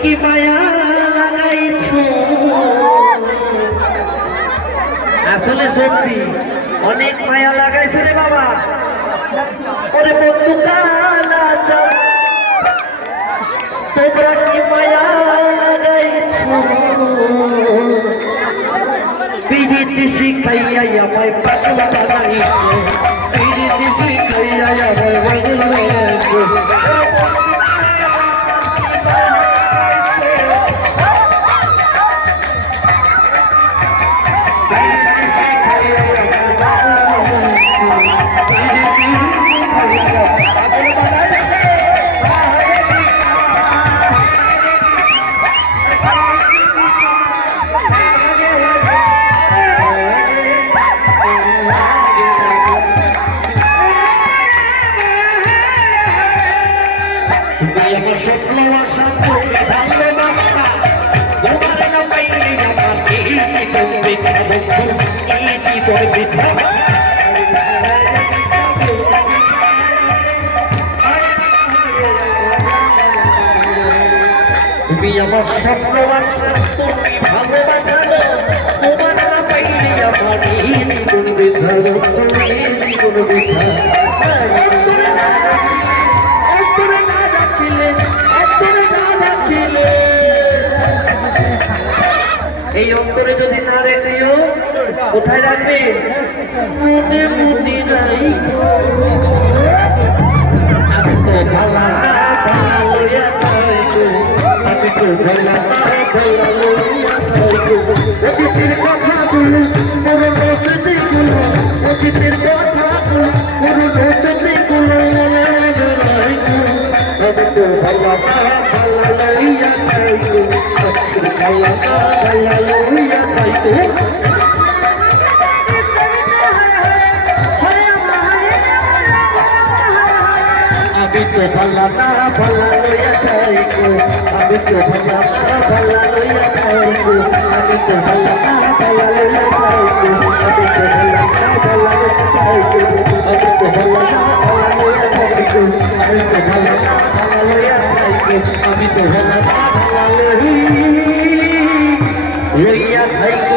কি মায়া লাগাইছো আসলে সত্যি অনেক মায়া লাগাইছে রে বাবা ওরে বন্ধু কালা তোমরা কি মায়া লাগাইছো পিড়িতে শিখাইয়া আমায় পাগলা বানাইছো পিড়িতে শিখাইয়া আমায় পাগলা বানাইছো আমার স্বপ্ন আশা করে ভালোবাসা তোমার না পাইলে আমার এই জীবনে তুমি আমার স্বপ্ন আশা তুমি ভালোবাসা তোমার না পাইলে আমার এই জীবন বৃথা জীবন বৃথা এই অন্তরে যদি না রেখেও কোথায় রাখবে মনে মনে নাই আমি তো ভালা লইয়া থাকবো আমি তো ভালা লইয়া থাকবো অতীতের কথা বলো মোর বসতে গুলো অতীতের কথা বলো মোর বসতে গুলো আমি তো ভালা লইয়া থাকবো আমি তো ভালা লইয়া থাকবো আমি তো ভালা লইয়া থাকবো আমি তো ভালা লইয়া থাকবো আমি তো ভালা লইয়া থাকবো আমি তো ভালা লইয়া থাকবো আমি তো ভালা লইয়া থাকবো আমি তো ভালা লইয়া থাকবো